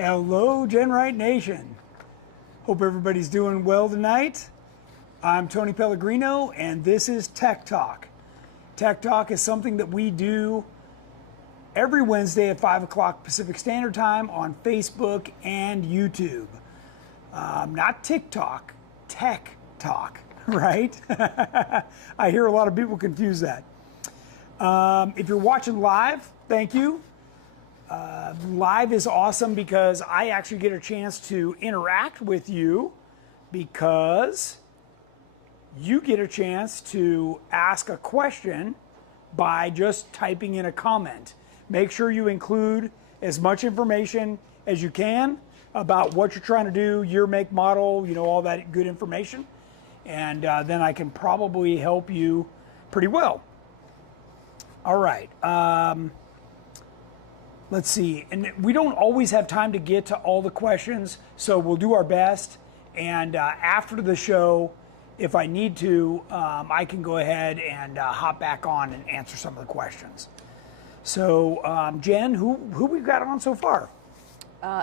Hello, GenRight Nation. Hope everybody's doing well tonight. I'm Tony Pellegrino, and this is Tech Talk. Tech Talk is something that we do every Wednesday at 5 o'clock Pacific Standard Time on Facebook and YouTube. Not TikTok, Tech Talk, right? I hear a lot of people confuse that. If you're watching live, thank you. Live is awesome because I actually get a chance to interact with you, because you get a chance to ask a question by just typing in a comment. Make sure you include as much information as you can about what you're trying to do, your make, model, you know, all that good information. And then I can probably help you pretty well. All right. Let's see, and we don't always have time to get to all the questions, so we'll do our best. And after the show, if I need to, I can go ahead and hop back on and answer some of the questions. So, Jen, who we've got on so far?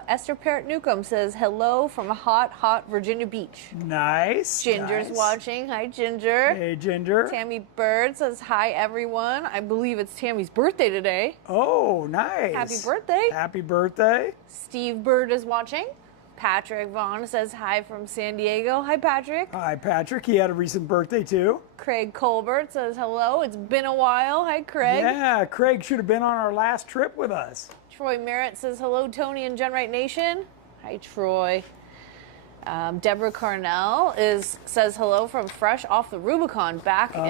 Esther Parrott Newcomb says, hello from a hot Virginia Beach. Nice. Ginger's watching. Hi, Ginger. Hey, Ginger. Tammy Bird says, hi, everyone. I believe it's Tammy's birthday today. Oh, nice. Happy birthday. Happy birthday. Steve Bird is watching. Patrick Vaughn says, hi from San Diego. Hi, Patrick. Hi, Patrick. He had a recent birthday, too. Craig Colbert says, hello. It's been a while. Hi, Craig. Yeah, Craig should have been on our last trip with us. Troy Merritt says, hello, Tony and GenRight Nation. Hi, Troy. Deborah Carnell says hello from fresh off the Rubicon back in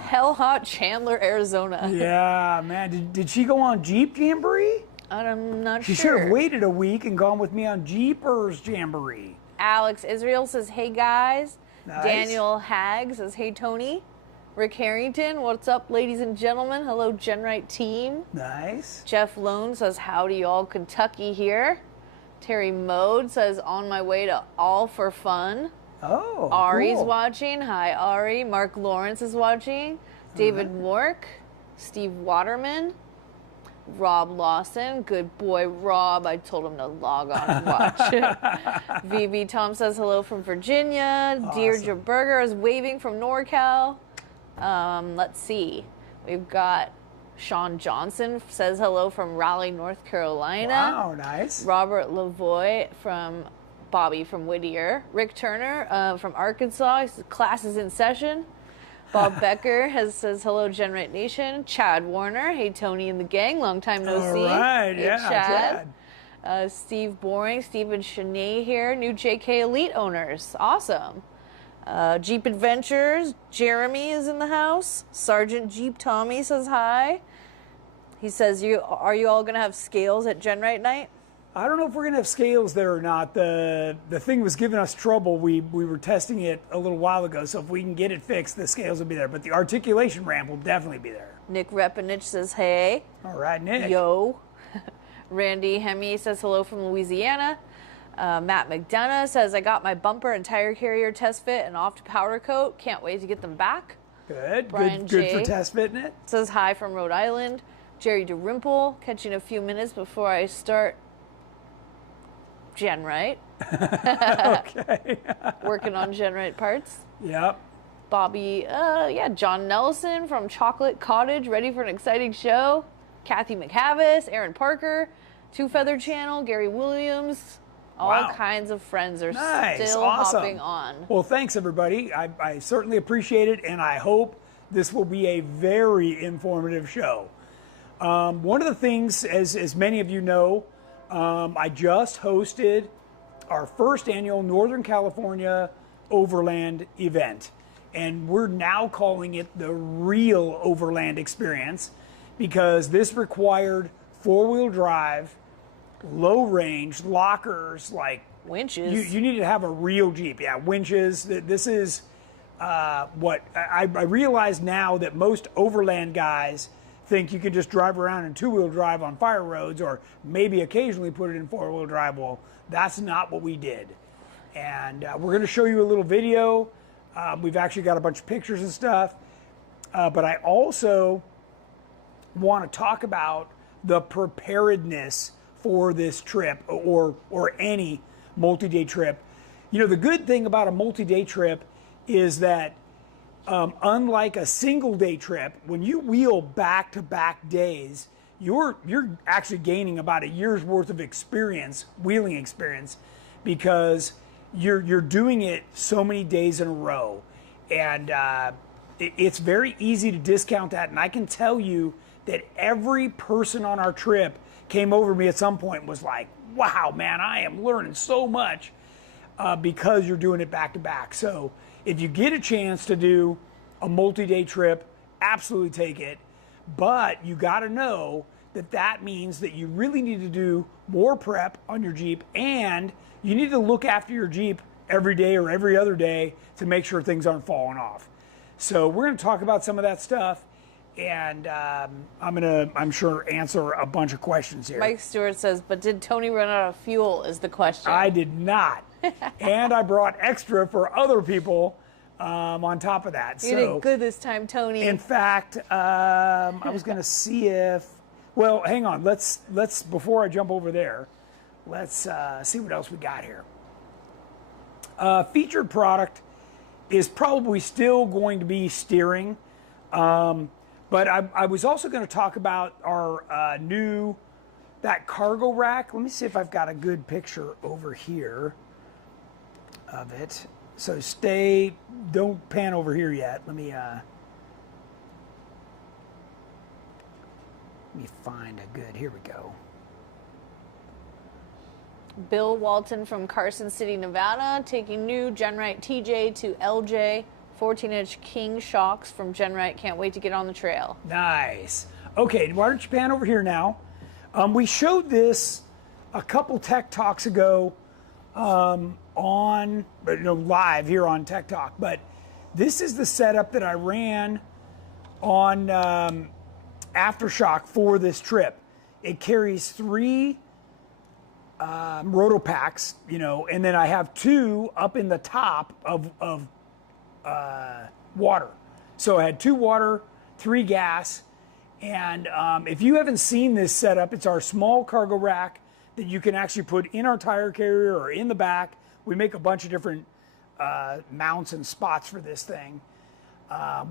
hell hot Chandler, Arizona. Yeah, man. Did she go on Jeep Jamboree? I'm not She sure. should have waited a week and gone with me on Jeepers Jamboree. Alex Israel says, hey, guys. Nice. Daniel Hag says, hey, Tony. Rick Harrington, what's up, ladies and gentlemen? Hello, GenRight team. Nice. Jeff Lone says, howdy, all, Kentucky here. Terry Mode says, on my way to All for Fun. Oh, Ari's cool. watching. Hi, Ari. Mark Lawrence is watching. David Mork. Steve Waterman. Rob Lawson. Good boy, Rob. I told him to log on and watch. VB Tom says hello from Virginia. Awesome. Deirdre Berger is waving from NorCal. Let's see. We've got Sean Johnson says hello from Raleigh, North Carolina. Wow, nice. Robert Lavoie from Bobby from Whittier. Rick Turner from Arkansas. He says, class is in session. Bob Becker says hello, GenRight Nation. Chad Warner, hey Tony and the gang, long time no see. All right, hey, yeah, Chad. Steve Boring, Stephen Cheney here, new JK Elite owners, awesome. Jeep Adventures, Jeremy is in the house. Sergeant Jeep Tommy says hi. He says, are you all going to have scales at GenRight night? I don't know if we're going to have scales there or not. The thing was giving us trouble. We were testing it a little while ago, so if we can get it fixed, the scales will be there. But the articulation ramp will definitely be there. Nick Repinich says hey. All right, Nick. Yo. Randy Hemme says hello from Louisiana. Matt McDonough says, I got my bumper and tire carrier test fit and off to powder coat. Can't wait to get them back. Good. Brian Good J. for test fitting it. Says hi from Rhode Island. Jerry DeRimple, catching a few minutes before I start GenRight. Okay. Working on GenRight parts. Yep. Bobby, John Nelson from Chocolate Cottage, ready for an exciting show. Kathy McHavis, Aaron Parker, Two Feather Channel, Gary Williams. All kinds of friends are still hopping on. Well, thanks, everybody. I certainly appreciate it, and I hope this will be a very informative show. One of the things, as many of you know, I just hosted our first annual Northern California Overland event, and we're now calling it the real Overland experience, because this required four-wheel drive, low range, lockers, like winches. You need to have a real Jeep. Yeah, winches. This is what I realize now, that most Overland guys think you can just drive around in two-wheel drive on fire roads, or maybe occasionally put it in four-wheel drive. Well, that's not what we did. And we're going to show you a little video. We've actually got a bunch of pictures and stuff. But I also want to talk about the preparedness for this trip or any multi-day trip. You know, the good thing about a multi-day trip is that unlike a single day trip, when you wheel back-to-back days, you're actually gaining about a year's worth of experience, wheeling experience, because you're doing it so many days in a row. And it's very easy to discount that. And I can tell you that every person on our trip came over to me at some point and was like, wow, man, I am learning so much because you're doing it back to back. So if you get a chance to do a multi-day trip, absolutely take it. But you got to know that that means that you really need to do more prep on your Jeep, and you need to look after your Jeep every day or every other day to make sure things aren't falling off. So we're going to talk about some of that stuff, and I'm sure, answer a bunch of questions here. Mike Stewart says, but did Tony run out of fuel is the question. I did not. And I brought extra for other people on top of that. You did good this time, Tony. In fact, I was going to see if, well, hang on. Let's before I jump over there, let's see what else we got here. Featured product is probably still going to be steering. But I was also going to talk about our that cargo rack. Let me see if I've got a good picture over here of it. So don't pan over here yet. Let me find a good, here we go. Bill Walton from Carson City, Nevada, taking new GenRight TJ to LJ. 14-inch King shocks from GenRight. Can't wait to get on the trail. Nice. Okay, why don't you pan over here now? We showed this a couple Tech Talks ago live here on Tech Talk, but this is the setup that I ran on Aftershock for this trip. It carries 3 roto packs, and then I have 2 up in the top of water. So I had 2 water, 3 gas, and if you haven't seen this setup, it's our small cargo rack that you can actually put in our tire carrier or in the back. We make a bunch of different mounts and spots for this thing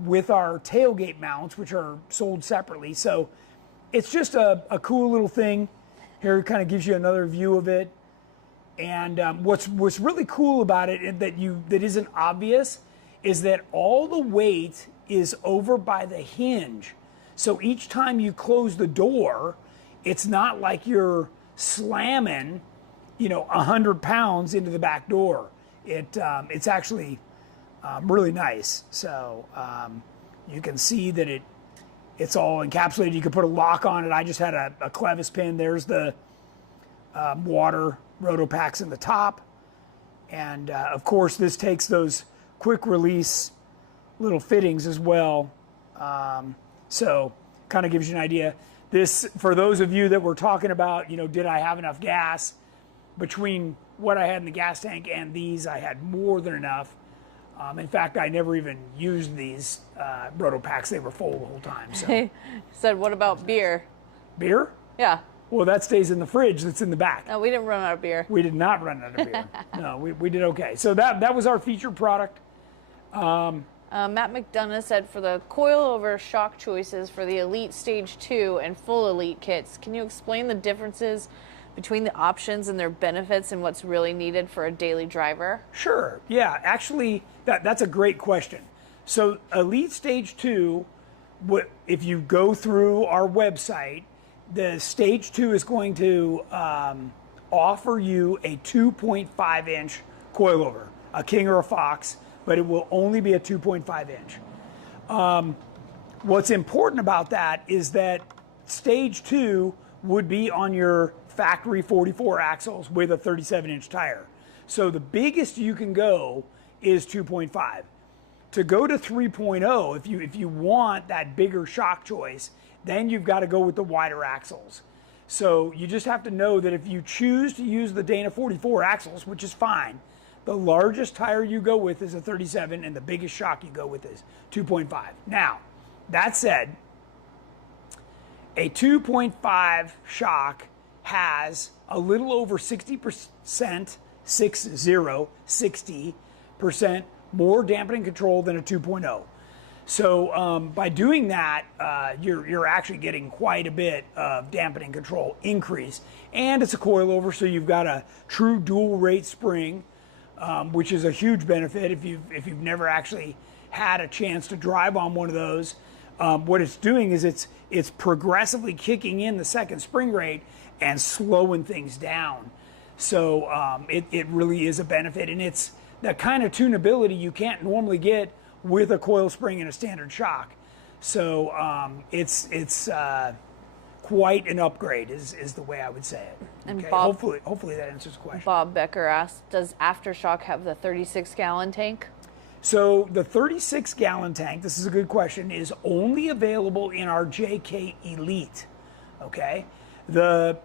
with our tailgate mounts, which are sold separately. So it's just a cool little thing. Here it kind of gives you another view of it. And what's really cool about it that isn't obvious is that all the weight is over by the hinge. So each time you close the door, it's not like you're slamming, 100 pounds into the back door. It's actually really nice. So you can see that it's all encapsulated. You can put a lock on it. I just had a clevis pin. There's the water roto packs in the top. And of course, this takes those quick release little fittings as well. So kind of gives you an idea. This, for those of you that were talking about, did I have enough gas? Between what I had in the gas tank and these, I had more than enough. In fact, I never even used these roto packs. They were full the whole time. So. He said, what about beer? Beer? Yeah. Well, that stays in the fridge that's in the back. No, we didn't run out of beer. We did not run out of beer. No, we did okay. So that was our featured product. Matt McDonough said, for the coilover shock choices for the Elite Stage 2 and full Elite kits, can you explain the differences between the options and their benefits and what's really needed for a daily driver? Sure. Yeah, actually, that's a great question. So Elite Stage 2, if you go through our website, the Stage 2 is going to offer you a 2.5-inch coilover, a King or a Fox, but it will only be a 2.5-inch. What's important about that is that Stage 2 would be on your factory 44 axles with a 37-inch tire. So the biggest you can go is 2.5. To go to 3.0, if you want that bigger shock choice, then you've got to go with the wider axles. So you just have to know that if you choose to use the Dana 44 axles, which is fine, the largest tire you go with is a 37 and the biggest shock you go with is 2.5. Now, that said, a 2.5 shock has a little over 60%, 60% more dampening control than a 2.0. So by doing that, you're actually getting quite a bit of dampening control increase. And it's a coilover, so you've got a true dual rate spring, which is a huge benefit if you've never actually had a chance to drive on one of those. What it's doing is it's progressively kicking in the second spring rate and slowing things down. So it really is a benefit, and it's the kind of tunability you can't normally get with a coil spring and a standard shock. So it's quite an upgrade is the way I would say it. And okay? Bob, hopefully that answers the question. Bob Becker asked, does Aftershock have the 36-gallon tank? So the 36-gallon tank, this is a good question, is only available in our JK Elite, okay? The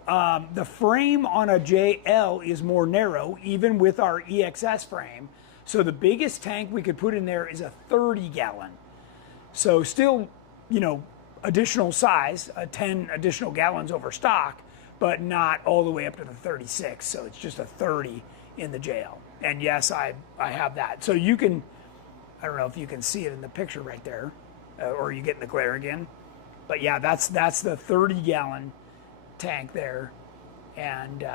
frame on a JL is more narrow, even with our EXS frame. So the biggest tank we could put in there is a 30-gallon. So still, additional size, 10 additional gallons over stock, but not all the way up to the 36. So it's just a 30 in the JL. And yes, I have that. So you can, I don't know if you can see it in the picture right there, or you get in the glare again. But yeah, that's the 30-gallon tank there. And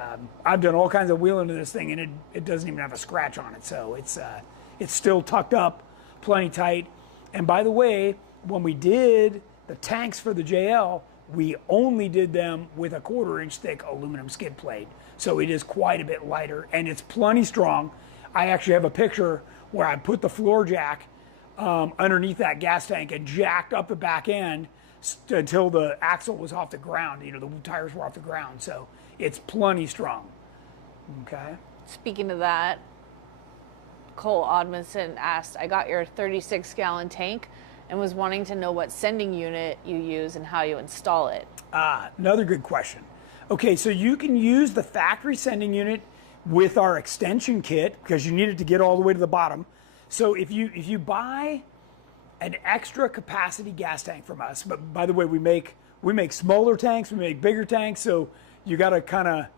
I've done all kinds of wheeling to this thing, and it doesn't even have a scratch on it. So it's still tucked up plenty tight. And by the way, when we did the tanks for the JL, we only did them with a 1/4 inch thick aluminum skid plate. So it is quite a bit lighter, and it's plenty strong. I actually have a picture where I put the floor jack underneath that gas tank and jacked up the back end until the axle was off the ground. The tires were off the ground. So it's plenty strong. Okay. Speaking of that, Cole Odmanson asked, I got your 36-gallon tank and was wanting to know what sending unit you use and how you install it. Another good question. Okay, so you can use the factory sending unit with our extension kit because you need it to get all the way to the bottom. So if you buy an extra capacity gas tank from us, but by the way, we make smaller tanks, we make bigger tanks, so you got to kind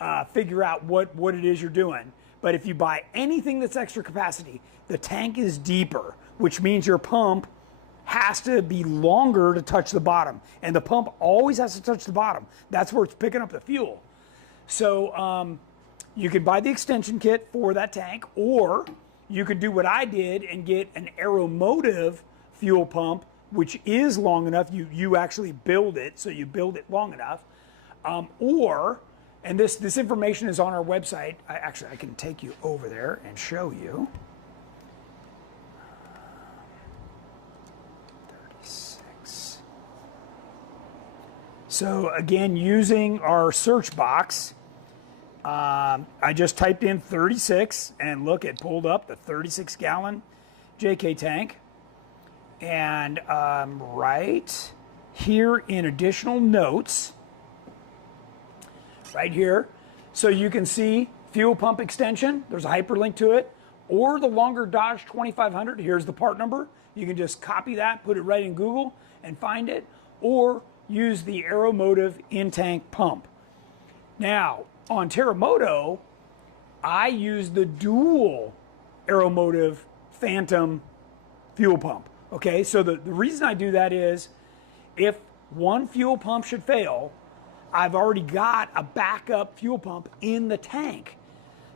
of figure out what it is you're doing. But if you buy anything that's extra capacity, the tank is deeper, which means your pump has to be longer to touch the bottom. And the pump always has to touch the bottom. That's where it's picking up the fuel. So you can buy the extension kit for that tank, or you could do what I did and get an Aeromotive fuel pump, which is long enough. You actually build it, so you build it long enough. And this information is on our website. I can take you over there and show you. 36. So again, using our search box, I just typed in 36, and look, it pulled up the 36-gallon JK tank. And right here in additional notes, right here, so you can see fuel pump extension. There's a hyperlink to it, or the longer Dodge 2500. Here's the part number. You can just copy that, put it right in Google and find it, or use the Aeromotive in-tank pump. Now, on Terramoto, I use the dual Aeromotive Phantom fuel pump. Okay, so the reason I do that is if one fuel pump should fail, I've already got a backup fuel pump in the tank.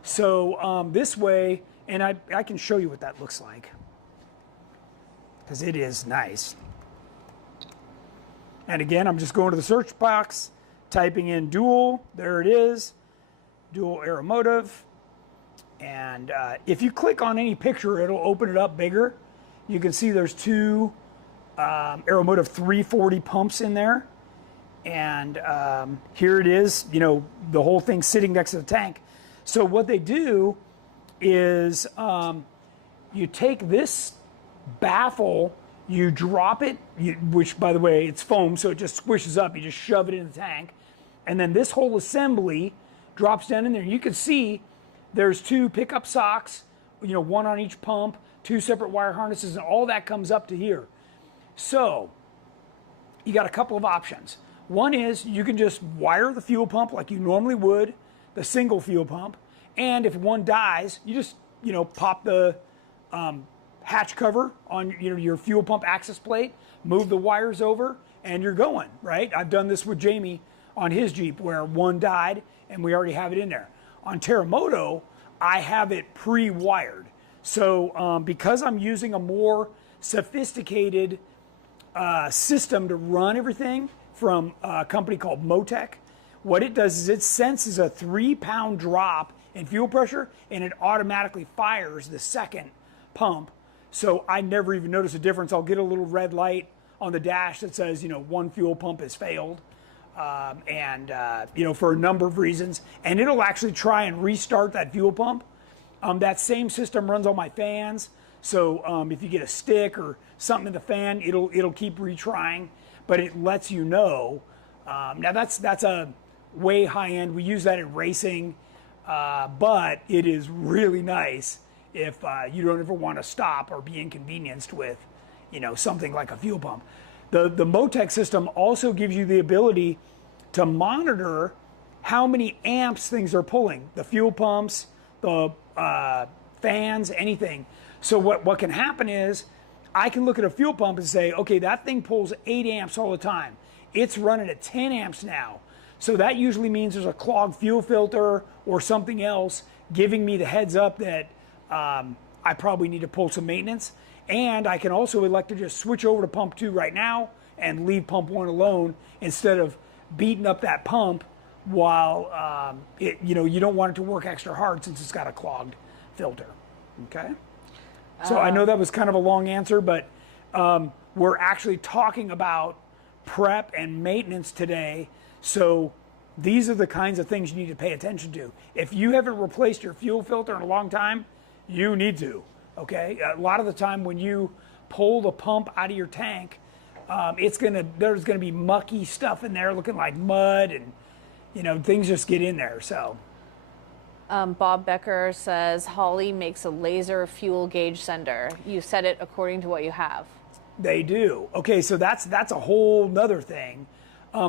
So this way, and I can show you what that looks like, because it is nice. And again, I'm just going to the search box, typing in dual, there it is, dual Aeromotive. And if you click on any picture, it'll open it up bigger. You can see there's two Aeromotive 340 pumps in there. And here it is, the whole thing sitting next to the tank. So what they do is you take this baffle, you drop it, which by the way, it's foam, so it just squishes up. You just shove it in the tank. And then this whole assembly drops down in there. You can see there's two pickup socks, one on each pump, two separate wire harnesses, and all that comes up to here. So you got a couple of options. One is you can just wire the fuel pump like you normally would, the single fuel pump. And if one dies, you just, pop the hatch cover on your fuel pump access plate, move the wires over, and you're going, right? I've done this with Jamie on his Jeep where one died and we already have it in there. On Terremoto, I have it pre-wired. So because I'm using a more sophisticated system to run everything from a company called Motec, what it does is it senses a 3-pound drop in fuel pressure and it automatically fires the second pump. So I never even notice a difference. I'll get a little red light on the dash that says, one fuel pump has failed. For a number of reasons. And it'll actually try and restart that fuel pump. That same system runs on my fans. So if you get a stick or something in the fan, it'll keep retrying, but it lets you know. Now that's a way high end. We use that in racing, but it is really nice if you don't ever want to stop or be inconvenienced with, something like a fuel pump. The Motec system also gives you the ability to monitor how many amps things are pulling, the fuel pumps, the fans, anything. So what can happen is I can look at a fuel pump and say, okay, that thing pulls 8 amps all the time. It's running at 10 amps now. So that usually means there's a clogged fuel filter or something else giving me the heads up that I probably need to pull some maintenance. And I can also elect to just switch over to pump 2 right now and leave pump 1 alone instead of beating up that pump while you don't want it to work extra hard since it's got a clogged filter. Okay. So I know that was kind of a long answer, but we're actually talking about prep and maintenance today. So these are the kinds of things you need to pay attention to. If you haven't replaced your fuel filter in a long time, you need to. Okay. A lot of the time when you pull the pump out of your tank, there's gonna be mucky stuff in there looking like mud, and things just get in there. So. Bob Becker says Holly makes a laser fuel gauge sender. You set it according to what you have. They do. Okay, so that's a whole nother thing.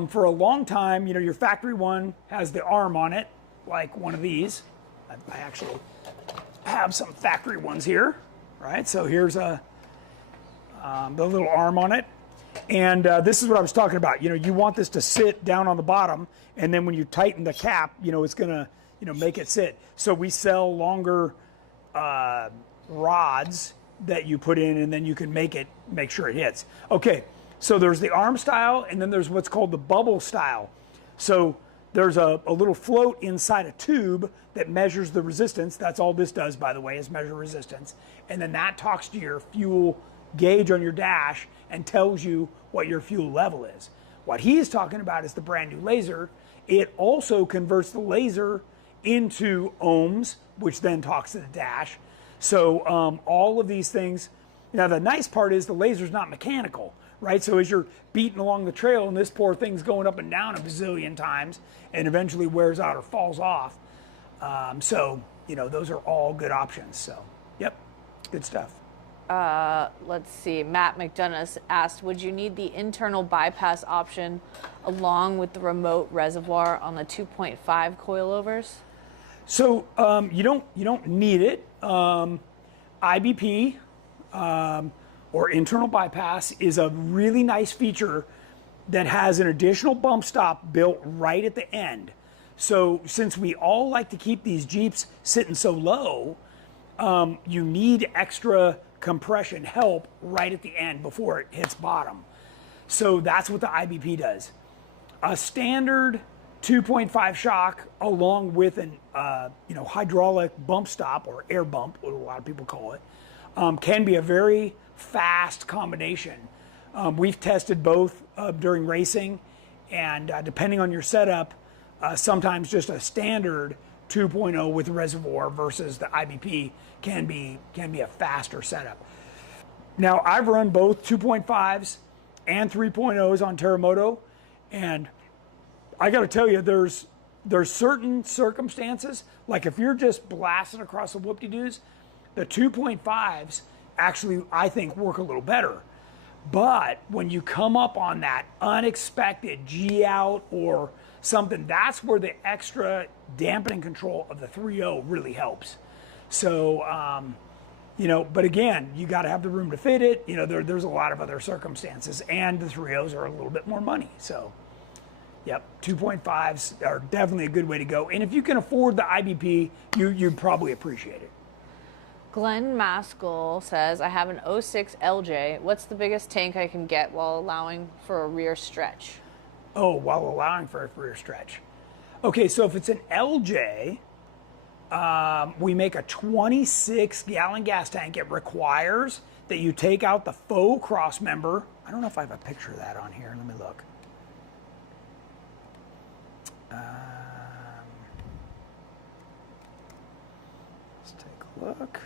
For a long time, your factory one has the arm on it, like one of these. I actually have some factory ones here, right? So here's the little arm on it. And this is what I was talking about. You want this to sit down on the bottom, and then when you tighten the cap, it's gonna make it sit. So we sell longer rods that you put in, and then you can make sure it hits. Okay, so there's the arm style, and then there's what's called the bubble style. So there's a little float inside a tube that measures the resistance. That's all this does, by the way, is measure resistance. And then that talks to your fuel gauge on your dash and tells you what your fuel level is. What he's talking about is the brand new laser. It also converts the laser into ohms, which then talks to the dash. So all of these things. Now the nice part is the laser's not mechanical, right? So as you're beating along the trail and this poor thing's going up and down a bazillion times and eventually wears out or falls off. Those are all good options. So, yep, good stuff. Let's see. Matt McDonough asked, would you need the internal bypass option along with the remote reservoir on the 2.5 coilovers? So you don't need it. IBP or internal bypass is a really nice feature that has an additional bump stop built right at the end. So since we all like to keep these Jeeps sitting so low, you need extra compression help right at the end before it hits bottom. So that's what the IBP does. A standard 2.5 shock along with an hydraulic bump stop, or air bump, what a lot of people call it, can be a very fast combination. We've tested both during racing, and depending on your setup, sometimes just a standard 2.0 with reservoir versus the IBP can be a faster setup. Now I've run both 2.5s and 3.0s on Terremoto, and I got to tell you, there's certain circumstances, like if you're just blasting across the whoop-de-doos, the 2.5s actually, I think, work a little better. But when you come up on that unexpected G out or something, that's where the extra dampening control of the 3.0 really helps. So, you know, but again, you got to have the room to fit it. You know, there's a lot of other circumstances, and the 3.0s are a little bit more money. So, yep, 2.5s are definitely a good way to go. And if you can afford the IBP, you'd probably appreciate it. Glenn Maskell says, I have an 06 LJ. What's the biggest tank I can get while allowing for a rear stretch? Oh, while allowing for a rear stretch. Okay, so if it's an LJ, we make a 26-gallon gas tank. It requires that you take out the faux cross member. I don't know if I have a picture of that on here. Let me look. Let's take a look.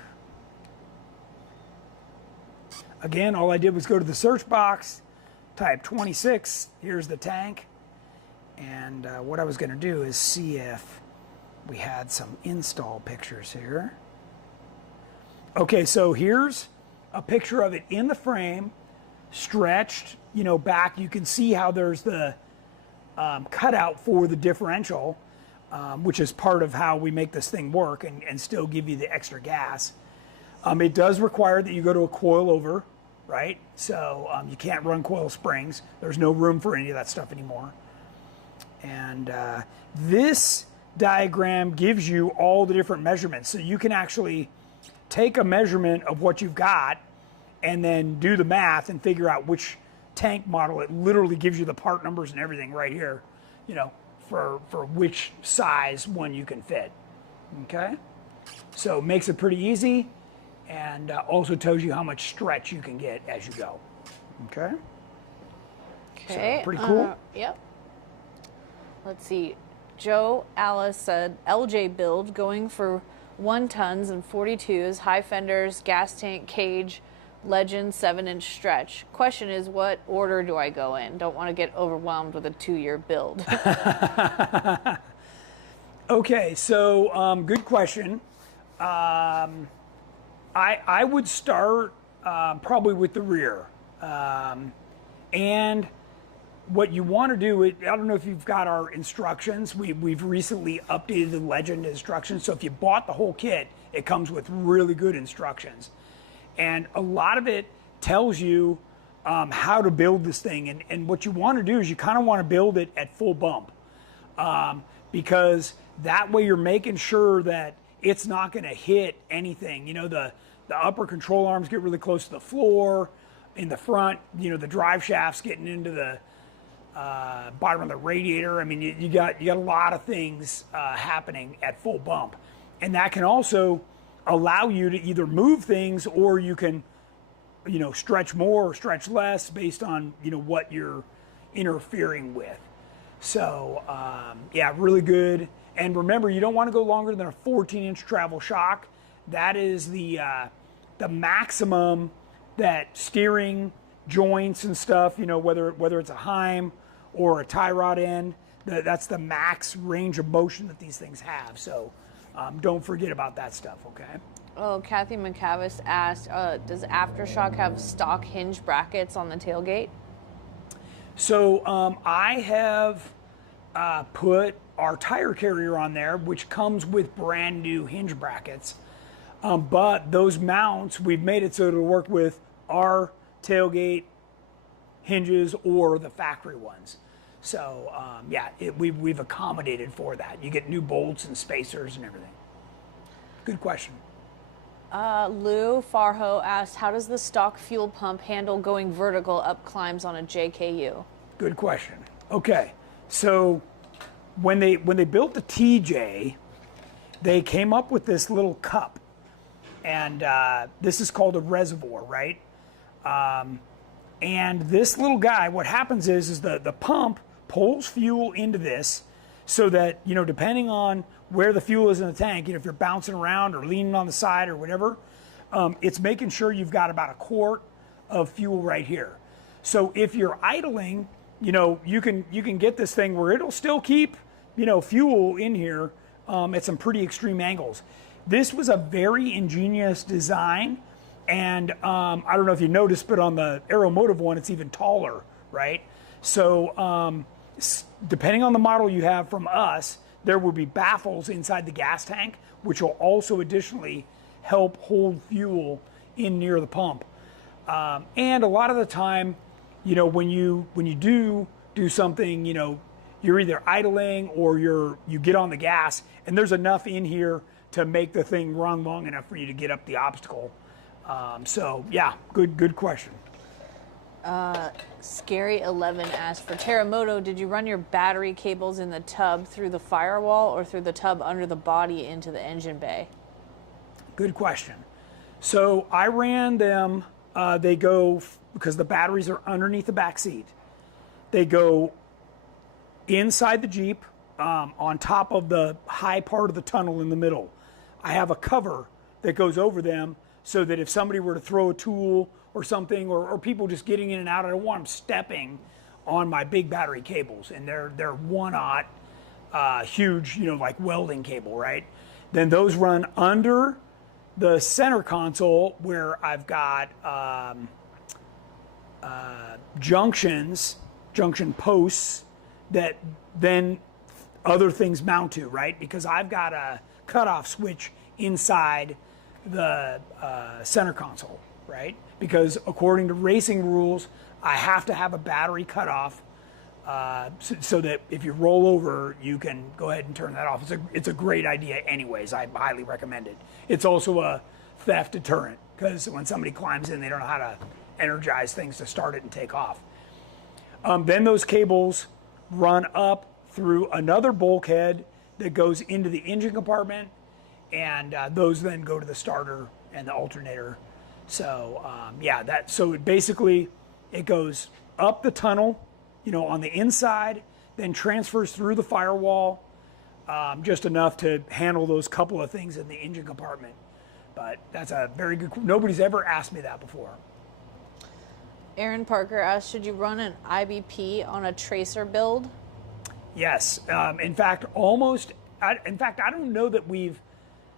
Again, all I did was go to the search box, type 26, here's the tank, and what I was going to do is see if we had some install pictures here. Okay, so here's a picture of it in the frame, stretched, you know, back. You can see how there's the cutout for the differential, which is part of how we make this thing work and still give you the extra gas. It does require that you go to a coilover, right? So you can't run coil springs. There's no room for any of that stuff anymore. And this diagram gives you all the different measurements. So you can actually take a measurement of what you've got and then do the math and figure out which tank model. It literally gives you the part numbers and everything right here, you know, for which size one you can fit. Okay? So it makes it pretty easy. And also tells you how much stretch you can get as you go. Okay? Okay. So pretty cool. Yep. Let's see. Joe Alice said, LJ build going for 1 tons and 42s, high fenders, gas tank, cage, Legend 7-inch stretch. Question is, what order do I go in? Don't want to get overwhelmed with a 2-year build. Okay, so good question. I would start probably with the rear. And what you want to do, I don't know if you've got our instructions. We've recently updated the Legend instructions. So if you bought the whole kit, it comes with really good instructions. And a lot of it tells you how to build this thing. And what you want to do is you kind of want to build it at full bump. Because that way you're making sure that it's not going to hit anything. You know, the upper control arms get really close to the floor. In the front, you know, the drive shaft's getting into the bottom of the radiator. I mean, you got a lot of things happening at full bump. And that can also allow you to either move things, or you can, you know, stretch more or stretch less based on, you know, what you're interfering with. So, yeah, really good. And remember, you don't want to go longer than a 14-inch travel shock. That is the maximum that steering joints and stuff, you know, whether it's a Heim or a tie rod end, that's the max range of motion that these things have. So don't forget about that stuff, okay? Oh, Kathy McCavis asked, does Aftershock have stock hinge brackets on the tailgate? So I have put our tire carrier on there, which comes with brand new hinge brackets. But those mounts, we've made it so it'll work with our tailgate hinges or the factory ones. So yeah, we've accommodated for that. You get new bolts and spacers and everything. Good question. Lou Farho asked, how does the stock fuel pump handle going vertical up climbs on a JKU? Good question. Okay, so when they built the TJ, they came up with this little cup, and this is called a reservoir, right? And this little guy, what happens is the pump pulls fuel into this, so that, you know, depending on where the fuel is in the tank, you know, if you're bouncing around or leaning on the side or whatever, it's making sure you've got about a quart of fuel right here. So if you're idling, you know, you can get this thing where it'll still keep, you know, fuel in here at some pretty extreme angles. This was a very ingenious design, And I don't know if you noticed, but on the Aeromotive one, it's even taller, right? So depending on the model you have from us, there will be baffles inside the gas tank, which will also additionally help hold fuel in near the pump. And a lot of the time, you know, when you do something, you know, you're either idling or you get on the gas, and there's enough in here to make the thing run long enough for you to get up the obstacle. So yeah, good question. Scary11 asked, for Terremoto, did you run your battery cables in the tub through the firewall or through the tub under the body into the engine bay? Good question. So I ran them, they go, because the batteries are underneath the back seat, they go inside the Jeep, on top of the high part of the tunnel in the middle. I have a cover that goes over them so that if somebody were to throw a tool or something, or people just getting in and out, I don't want them stepping on my big battery cables. And they're 1/0, huge, you know, like welding cable, right? Then those run under the center console where I've got junction posts that then other things mount to, right? Because I've got a cutoff switch inside the center console, right? Because according to racing rules, I have to have a battery cutoff so that if you roll over, you can go ahead and turn that off. It's a great idea anyways. I highly recommend it. It's also a theft deterrent, because when somebody climbs in, they don't know how to energize things to start it and take off. Then those cables run up through another bulkhead that goes into the engine compartment, and those then go to the starter and the alternator. So yeah, so it goes up the tunnel, you know, on the inside, then transfers through the firewall, just enough to handle those couple of things in the engine compartment. But that's a very good, nobody's ever asked me that before. Aaron Parker asked, should you run an IBP on a tracer build? Yes. In fact, I don't know that we've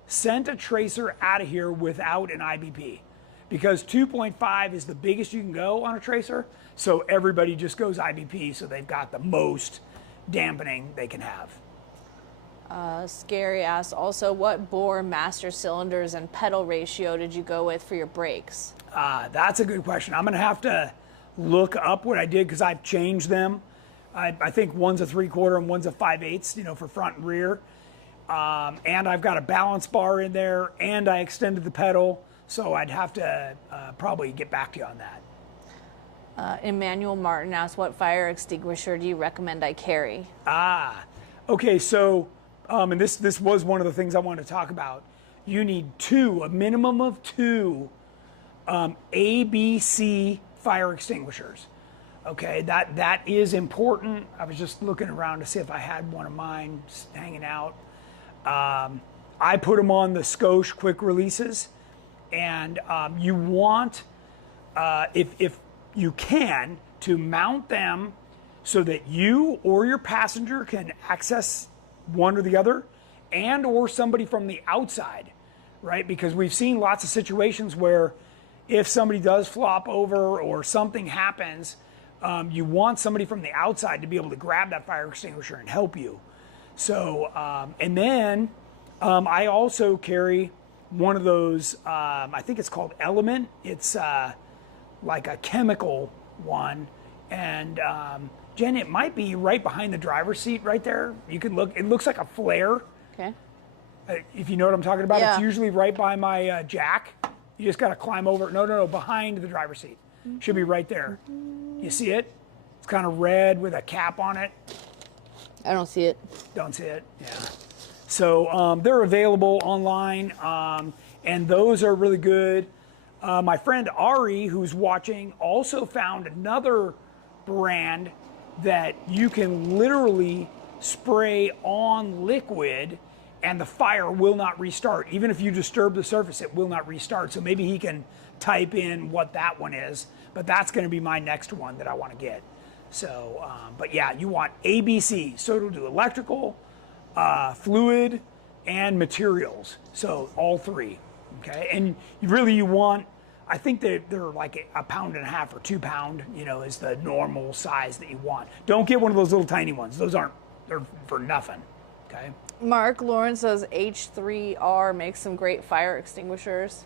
sent a tracer out of here without an IBP, because 2.5 is the biggest you can go on a tracer. So everybody just goes IBP, so they've got the most dampening they can have. Scary asked also, what bore, master cylinders, and pedal ratio did you go with for your brakes? That's a good question. I'm going to have to look up what I did, because I've changed them. I think one's a 3/4 and one's a 5/8, you know, for front and rear. And I've got a balance bar in there, and I extended the pedal. So I'd have to probably get back to you on that. Emmanuel Martin asked, what fire extinguisher do you recommend I carry? Okay, so, and this was one of the things I wanted to talk about. You need a minimum of two ABC fire extinguishers. Okay, that is important. I was just looking around to see if I had one of mine hanging out. I put them on the Scosche quick releases, and you want, if you can, to mount them so that you or your passenger can access one or the other, and or somebody from the outside, right? Because we've seen lots of situations where if somebody does flop over or something happens, you want somebody from the outside to be able to grab that fire extinguisher and help you. So, and then I also carry one of those, I think it's called Element. It's like a chemical one. And Jen, it might be right behind the driver's seat right there. You can look, it looks like a flare. Okay. If you know what I'm talking about, Yeah. It's usually right by my jack. You just got to climb over. No, behind the driver's seat. Should be right there. You see it? It's kind of red with a cap on it. I don't see it. Don't see it? Yeah. So they're available online, and those are really good. My friend Ari, who's watching, also found another brand that you can literally spray on liquid and the fire will not restart. Even if you disturb the surface, it will not restart. So maybe he can type in what that one is, but that's going to be my next one that I want to get. So, but yeah, you want ABC. So it'll do electrical, fluid, and materials. So all three, okay? And you want, I think they're like a pound and a half or 2 pound, you know, is the normal size that you want. Don't get one of those little tiny ones. Those aren't, they're for nothing, okay? Mark Lawrence says H3R makes some great fire extinguishers.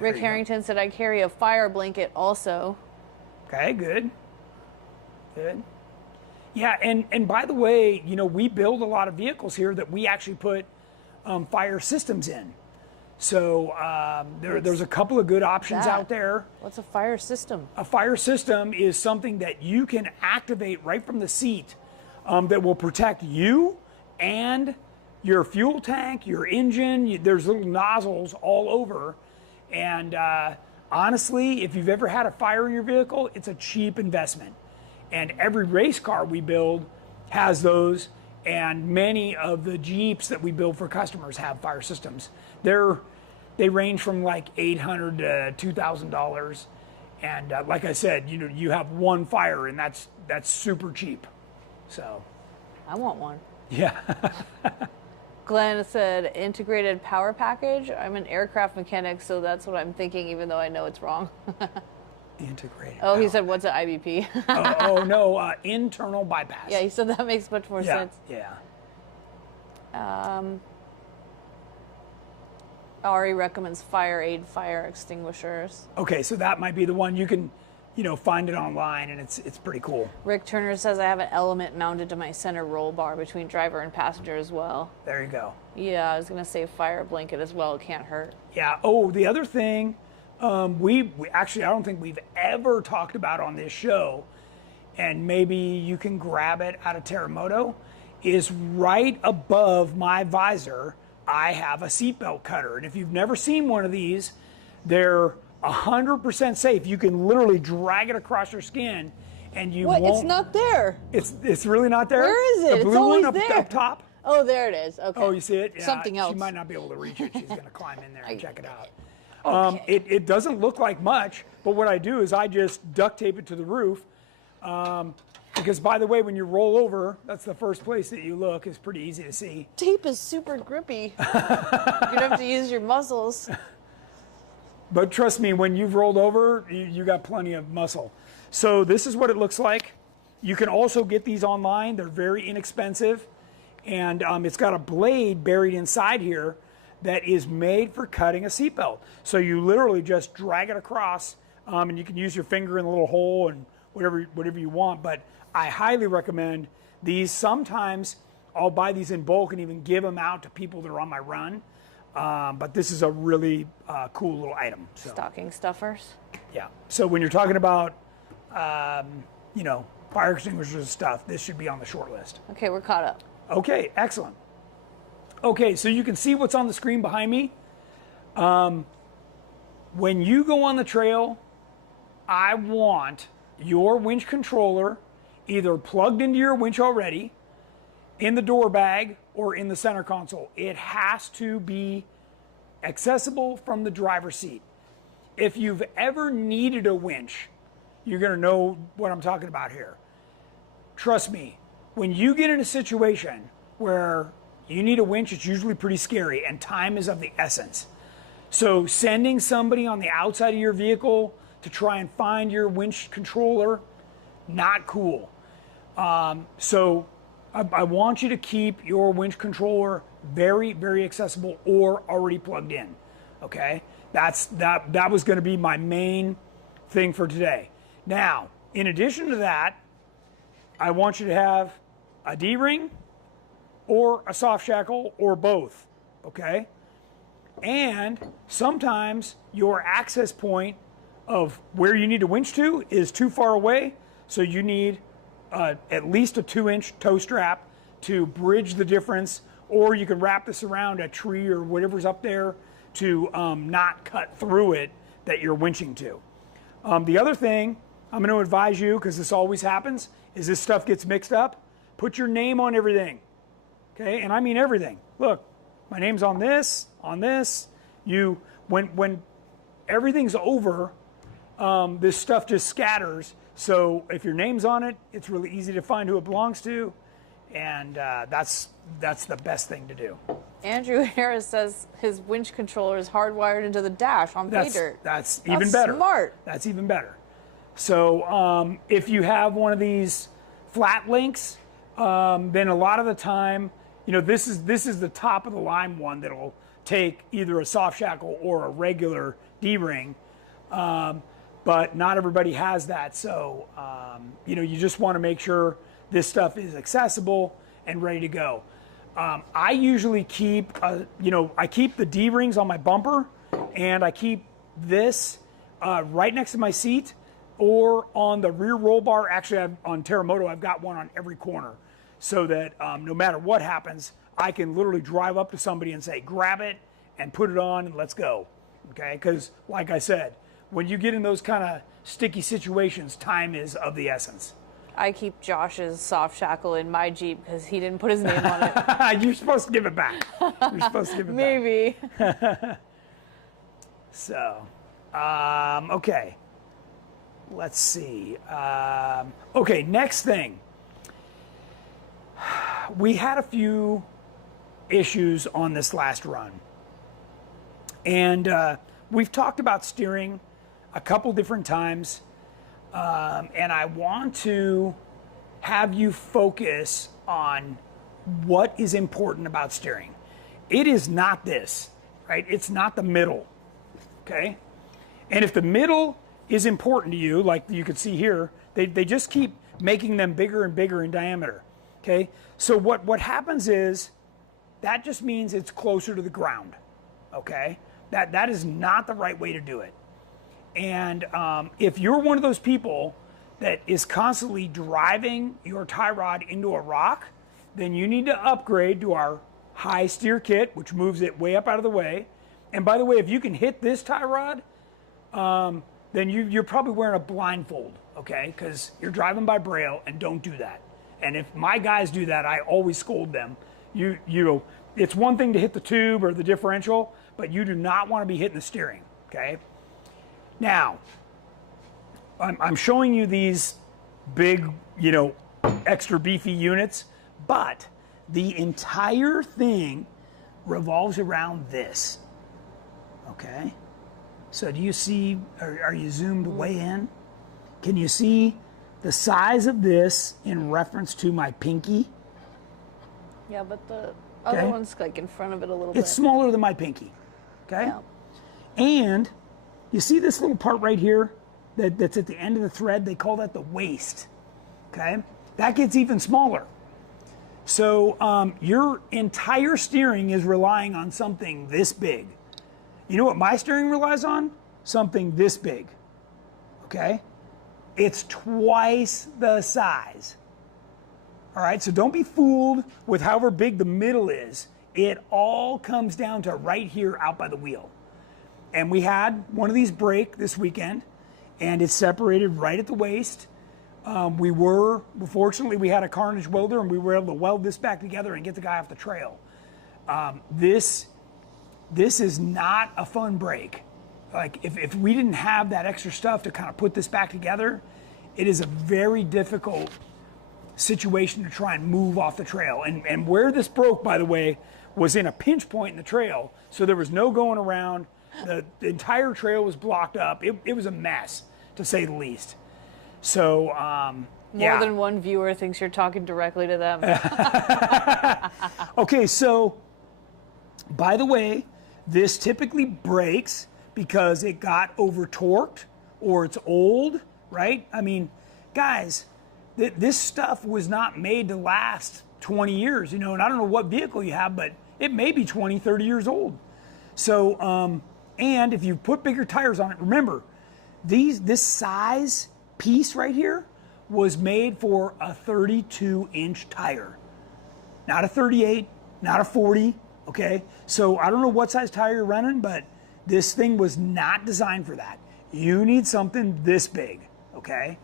Rick Harrington said I carry a fire blanket also. Okay, good. Good. Yeah, and by the way, you know, we build a lot of vehicles here that we actually put fire systems in. So there's a couple of good options out there. What's a fire system? A fire system is something that you can activate right from the seat that will protect you and your fuel tank, your engine. There's little nozzles all over. And honestly, if you've ever had a fire in your vehicle, it's a cheap investment. And every race car we build has those, and many of the Jeeps that we build for customers have fire systems. They range from like $800 to $2,000, and like I said, you know, you have one fire, and that's super cheap. So, I want one. yeah. Glenn said integrated power package. I'm an aircraft mechanic, so that's what I'm thinking, even though I know it's wrong. Integrated. Oh, he said, what's an IBP? oh no, internal bypass. Yeah, he said that makes much more sense. Yeah. Ari recommends Fire Aid fire extinguishers. Okay, so that might be the one. You can, you know, find it online, and it's pretty cool. Rick Turner says I have an element mounted to my center roll bar between driver and passenger as well. There you go. Yeah, I was gonna say fire blanket as well. It can't hurt. Yeah. Oh, the other thing, we actually, I don't think we've ever talked about on this show, and maybe you can grab it out of Terremoto, is right above my visor. I have a seatbelt cutter, and if you've never seen one of these, they're 100% safe. You can literally drag it across your skin, and you won't. It's not there. It's really not there. Where is it? The blue It's always one there. up top. Oh, there it is. Okay. Oh, you see it? Yeah, Something else. She might not be able to reach it. She's going to climb in there and check it out. Okay. It doesn't look like much, but what I do is I just duct tape it to the roof. Because, by the way, when you roll over, that's the first place that you look. It's pretty easy to see. Tape is super grippy. You're gonna have to use your muscles. But trust me, when you've rolled over, you got plenty of muscle. So this is what it looks like. You can also get these online. They're very inexpensive. And it's got a blade buried inside here that is made for cutting a seatbelt. So you literally just drag it across, and you can use your finger in the little hole and whatever you want. But I highly recommend these. Sometimes I'll buy these in bulk and even give them out to people that are on my run. But this is a really cool little item. So, Stocking stuffers. yeah. So when you're talking about, you know, fire extinguishers and stuff, this should be on the short list. Okay, we're caught up. Okay, excellent. Okay, so you can see what's on the screen behind me. When you go on the trail, I want your winch controller either plugged into your winch already, in the door bag, or in the center console. It has to be accessible from the driver's seat. If you've ever needed a winch, you're going to know what I'm talking about here. Trust me, when you get in a situation where you need a winch, it's usually pretty scary, and time is of the essence. So sending somebody on the outside of your vehicle to try and find your winch controller, not cool. So I want you to keep your winch controller very, very accessible or already plugged in. Okay, that was going to be my main thing for today. Now, in addition to that, I want you to have a D-ring or a soft shackle or both. Okay, and sometimes your access point of where you need to winch to is too far away, so you need at least a 2-inch tow strap to bridge the difference, or you can wrap this around a tree or whatever's up there to not cut through it that you're winching to. The other thing I'm going to advise you, because this always happens, is this stuff gets mixed up. Put your name on everything, okay? And I mean everything. Look, my name's on this, on this. When everything's over, this stuff just scatters. So if your name's on it, it's really easy to find who it belongs to, and that's the best thing to do. Andrew Harris says his winch controller is hardwired into the dash on pay dirt. That's even better. Smart. That's even better. So if you have one of these flat links, then a lot of the time, you know, this is the top of the line one that'll take either a soft shackle or a regular D-ring, but not everybody has that. So you know, you just want to make sure this stuff is accessible and ready to go. I usually keep, you know, I keep the D-rings on my bumper, and I keep this right next to my seat or on the rear roll bar. Actually, on Terremoto, I've got one on every corner, so that no matter what happens, I can literally drive up to somebody and say, grab it and put it on and let's go, okay? Because like I said, when you get in those kind of sticky situations, time is of the essence. I keep Josh's soft shackle in my Jeep because he didn't put his name on it. You're supposed to give it back. You're supposed to give it Maybe. back. So, okay. Let's see. Okay, next thing. We had a few issues on this last run. And we've talked about steering a couple different times. And I want to have you focus on what is important about steering. It is not this, right? It's not the middle, okay? And if the middle is important to you, like you can see here, they just keep making them bigger and bigger in diameter, okay? So what happens is that just means it's closer to the ground, okay? That is not the right way to do it. And if you're one of those people that is constantly driving your tie rod into a rock, then you need to upgrade to our high steer kit, which moves it way up out of the way. And by the way, if you can hit this tie rod, then you're probably wearing a blindfold, okay? Because you're driving by braille, and don't do that. And if my guys do that, I always scold them. You know, it's one thing to hit the tube or the differential, but you do not want to be hitting the steering, okay? Now, I'm showing you these big, you know, extra beefy units, but the entire thing revolves around this, okay? So do you see, are you zoomed way in? Can you see the size of this in reference to my pinky? Yeah, but the other one's like in front of it a little bit. It's smaller than my pinky, okay? Yeah. And you see this little part right here that's at the end of the thread? They call that the waist, okay? That gets even smaller. So your entire steering is relying on something this big. You know what my steering relies on? Something this big, okay? It's twice the size. All right, so don't be fooled with however big the middle is. It all comes down to right here out by the wheel. And we had one of these break this weekend, and it's separated right at the waist. Fortunately, we had a Carnage welder, and we were able to weld this back together and get the guy off the trail. This is not a fun break. Like, if we didn't have that extra stuff to kind of put this back together, it is a very difficult situation to try and move off the trail. And where this broke, by the way, was in a pinch point in the trail, so there was no going around. The entire trail was blocked up. It was a mess, to say the least. So, More than one viewer thinks you're talking directly to them. Okay, so, by the way, this typically breaks because it got over-torqued or it's old, right? I mean, guys, this stuff was not made to last 20 years, you know, and I don't know what vehicle you have, but it may be 20, 30 years old. So, and if you put bigger tires on it, remember, this size piece right here was made for a 32-inch tire. Not a 38, not a 40, okay? So I don't know what size tire you're running, but this thing was not designed for that. You need something this big, okay?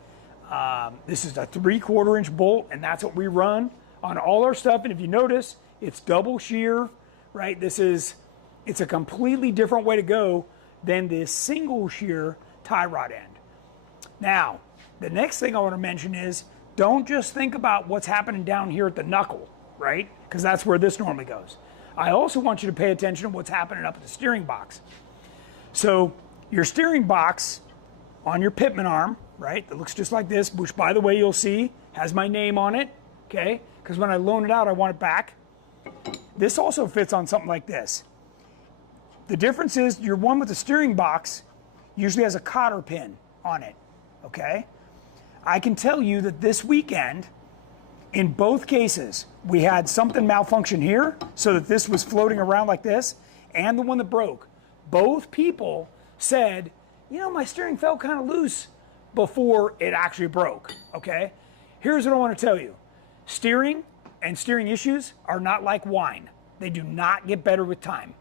This is a 3/4 inch bolt, and that's what we run on all our stuff. And if you notice, it's double shear, right? It's a completely different way to go than this single shear tie rod end. Now, the next thing I want to mention is, don't just think about what's happening down here at the knuckle, right? Because that's where this normally goes. I also want you to pay attention to what's happening up at the steering box. So your steering box on your pitman arm, right, that looks just like this, which by the way you'll see has my name on it, okay, because when I loan it out I want it back. This also fits on something like this. The difference is your one with the steering box usually has a cotter pin on it, okay? I can tell you that this weekend, in both cases, we had something malfunction here, so that this was floating around like this, and the one that broke. Both people said, you know, my steering felt kind of loose before it actually broke, okay? Here's what I want to tell you. Steering and steering issues are not like wine. They do not get better with time,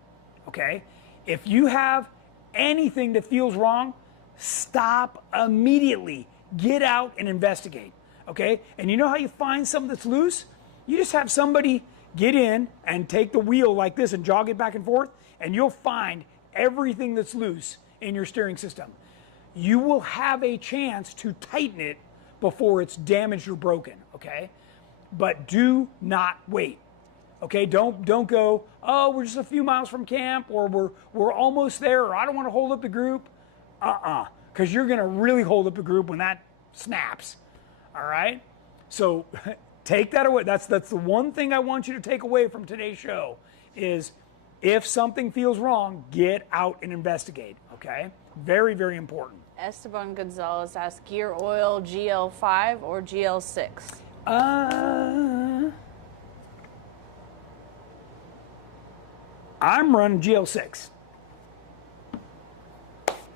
okay? If you have anything that feels wrong, stop immediately. Get out and investigate, okay? And you know how you find something that's loose? You just have somebody get in and take the wheel like this and jog it back and forth, and you'll find everything that's loose in your steering system. You will have a chance to tighten it before it's damaged or broken, okay? But do not wait, okay? Don't go, oh, we're just a few miles from camp, or we're almost there, or I don't want to hold up the group. Because you're going to really hold up the group when that snaps, all right? So take that away. That's the one thing I want you to take away from today's show is if something feels wrong, get out and investigate, okay? Very, very important. Esteban Gonzalez asks, gear oil GL5 or GL6? I'm running GL6.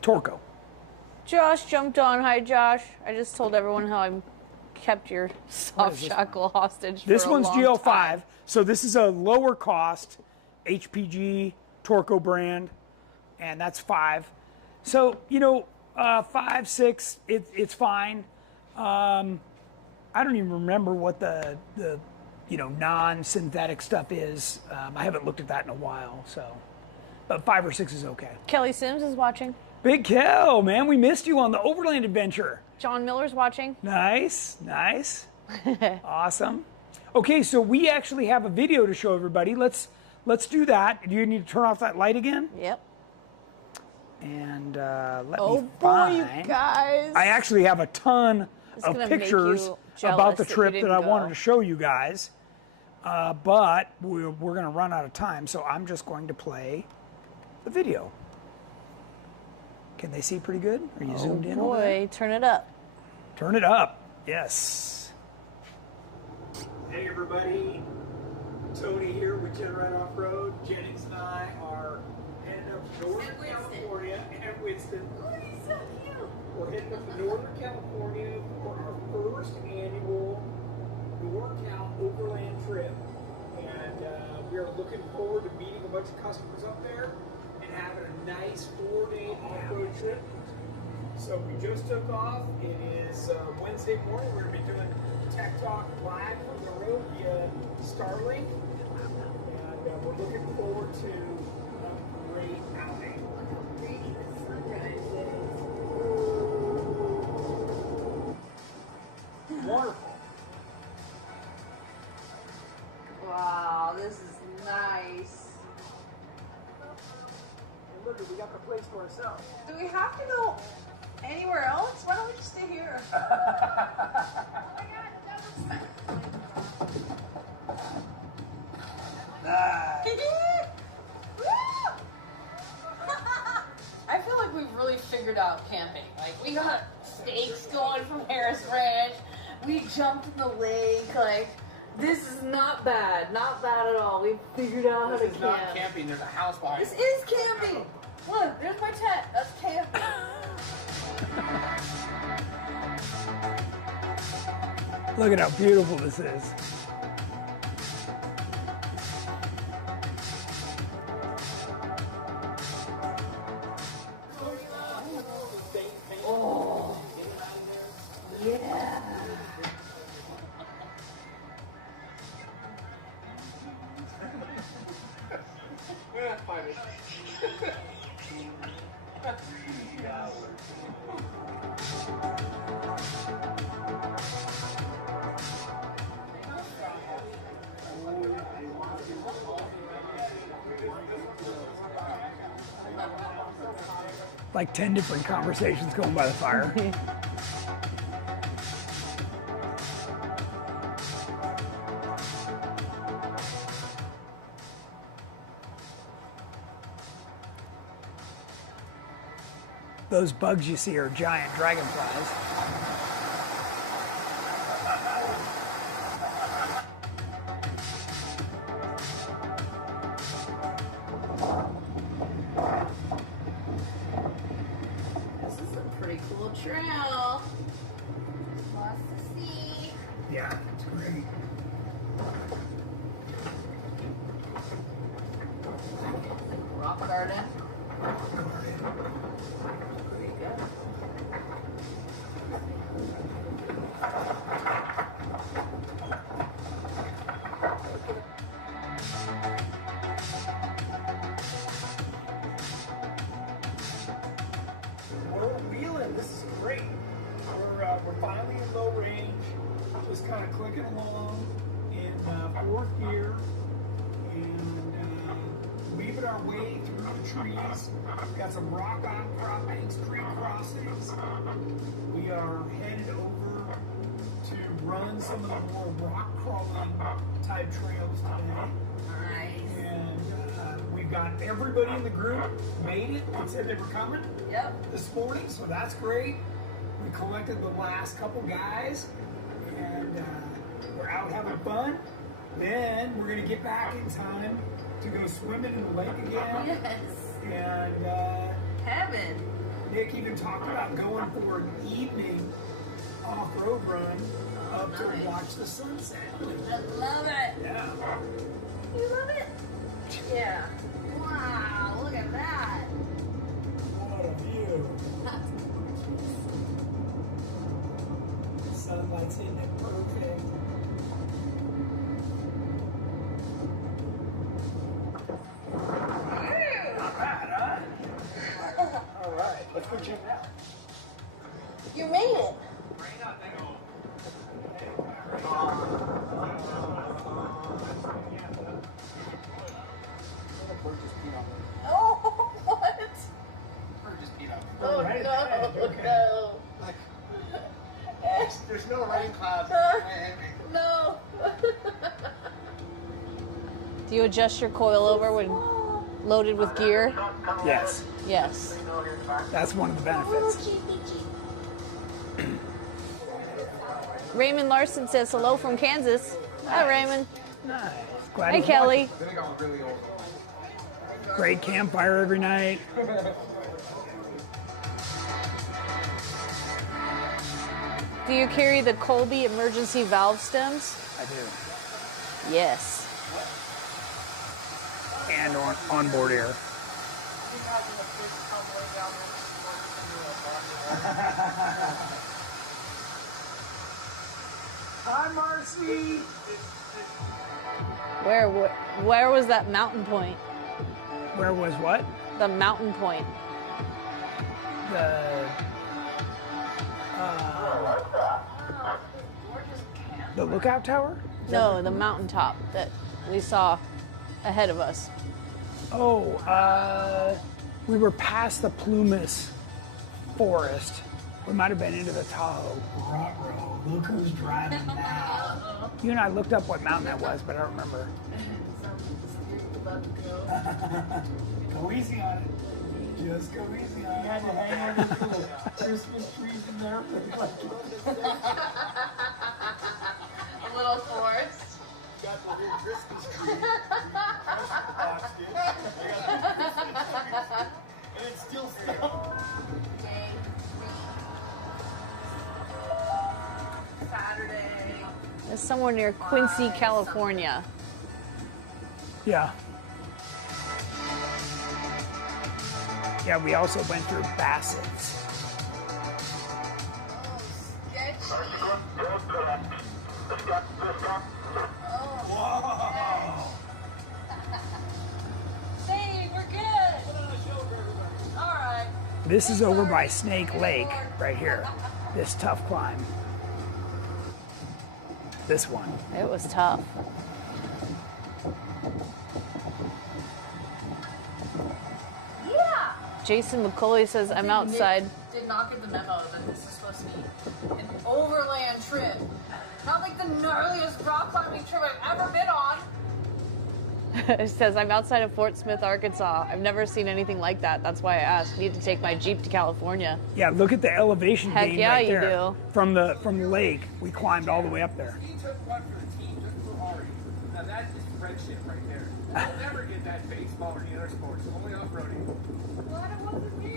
Torco. Josh jumped on. Hi, Josh. I just told everyone how I kept your soft shackle hostage for This a one's long GL5, time. so this is a lower cost HPG Torco brand, and that's 5. So, you know, 5, 6, it's fine. I don't even remember what the you know, non-synthetic stuff is. I haven't looked at that in a while, so. But 5 or 6 is okay. Kelly Sims is watching. Big Kel, man, we missed you on the Overland adventure. John Miller's watching. Nice, nice. Awesome. Okay, so we actually have a video to show everybody. Let's do that. Do you need to turn off that light again? Yep. And let me Oh boy, find. you guys. I actually have a ton It's of gonna make pictures you about jealous the that you trip that didn't I go. wanted to show you guys. But we're going to run out of time, so I'm just going to play the video. Can they see pretty good? Are you zoomed in? Over there? Boy, turn it up. Turn it up. Yes. Hey everybody, Tony here with GenRight Off-Road. Jennings and I are heading up to Northern California and Winston. Oh, he's so cute. We're heading up to Northern California for our first annual NorCal Overland trip. And we are looking forward to meeting a bunch of customers up there and having a nice 4-day off-road trip. So we just took off. It is Wednesday morning. We're going to be doing Tech Talk live from the road via Starlink. And we're looking forward to a great outing. Pretty the sunrise is. Wonderful. Wow, this is nice. And look, we got the place to ourselves. Do we have to go anywhere else? Why don't we just stay here? I feel like we've really figured out camping. Like, we got steaks going from Harris Ranch. We jumped in the lake. Like, this is not bad. Not bad at all. We've figured out how to camp. This is not camping. There's a house behind This it. is camping. Look, there's my tent. That's camping. Look at how beautiful this is. Oh, yeah. We're not fighting. Like 10 different conversations going by the fire. Those bugs you see are giant dragonflies. This is a pretty cool trail. Lots to see. Yeah, it's great. Rock garden. Pretty good. We're wheeling. This is great. We're finally in low range, just kind of clicking along in fourth gear, and weaving our way through the trees. We've got some rock outcroppings, creek crossings. We are headed over to run some of the more rock crawling type trails today. Nice. And we've got everybody in the group made it and said they were coming Yep. this morning, so that's great. We collected the last couple guys, and we're out having fun. Then we're gonna get back in time to go swimming in the lake again. Yes. And Heaven. Nick even talked about going for an evening off-road run up to Nice. watch the sunset. I love it. Yeah. You love it? Yeah. Wow, look at that. What a view. Sunlight's hitting it perfect. Not bad, huh? All right, let's go check it out. You made it. Oh, what? Or just peed out. Oh, Right no, ahead, okay. no. Like, there's no rain clouds. No. Do you adjust your coilover when loaded with gear? Yes, Yes. that's one of the benefits. Raymond Larson says hello from Kansas. Hi, Raymond. Nice. Glad Hey, you're Kelly. Then it got really old. watching. Great campfire every night. Do you carry the Colby emergency valve stems? I do. Yes. And onboard air. Hi, Marcy. Where was that mountain point? Where was what? The mountain point. The lookout tower? No, the mountaintop that we saw ahead of us. Oh, we were past the Plumas forest. We might have been into the Tahoe. Ruh-roh, look who's driving now. You and I looked up what mountain that was, but I don't remember. Go easy on it. Just go easy on it. You had to hang on to the Christmas trees in there. A little forced. Got the whole Christmas tree. And it's still stuck. Saturday. It's somewhere near Quincy, California. Yeah. Yeah, we also went through Bassett's. Whoa! Hey, we're good. All right. This is over by Snake Lake, right here. This tough climb. This one. It was tough. Yeah. Jason McCauley says, I'm outside. Nick did not get the memo that this is supposed to be an overland trip. Not like the gnarliest rock climbing trip I've ever been on. It says, I'm outside of Fort Smith, Arkansas. I've never seen anything like that. That's why I asked. Need to take my Jeep to California. Yeah, look at the elevation Heck gain yeah, right you there. do. From the lake, we climbed all the way up there. He took one for the team just for Ari. Now that's just friendship right there. You'll never get that baseball or any other sports. Only off-roading. Glad it wasn't me.